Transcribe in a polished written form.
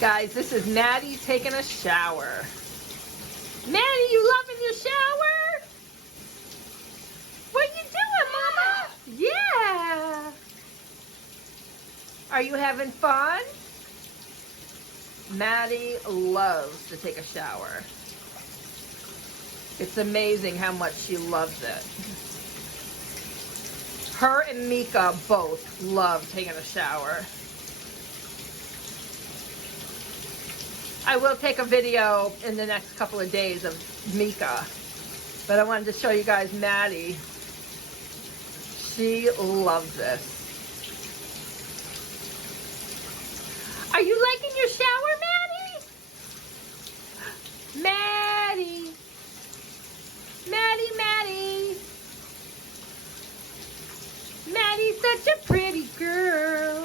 Guys, this is Maddie taking a shower. Maddie, you loving your shower? What you doing, Mama? Yeah. Are you having fun? Maddie loves to take a shower. It's amazing how much she loves it. Her and Mika both love taking a shower. I will take a video in the next couple of days of Mika, but I wanted to show you guys Maddie. She loves this. Are you liking your shower, Maddie? Maddie. Maddie, Maddie. Maddie's such a pretty girl.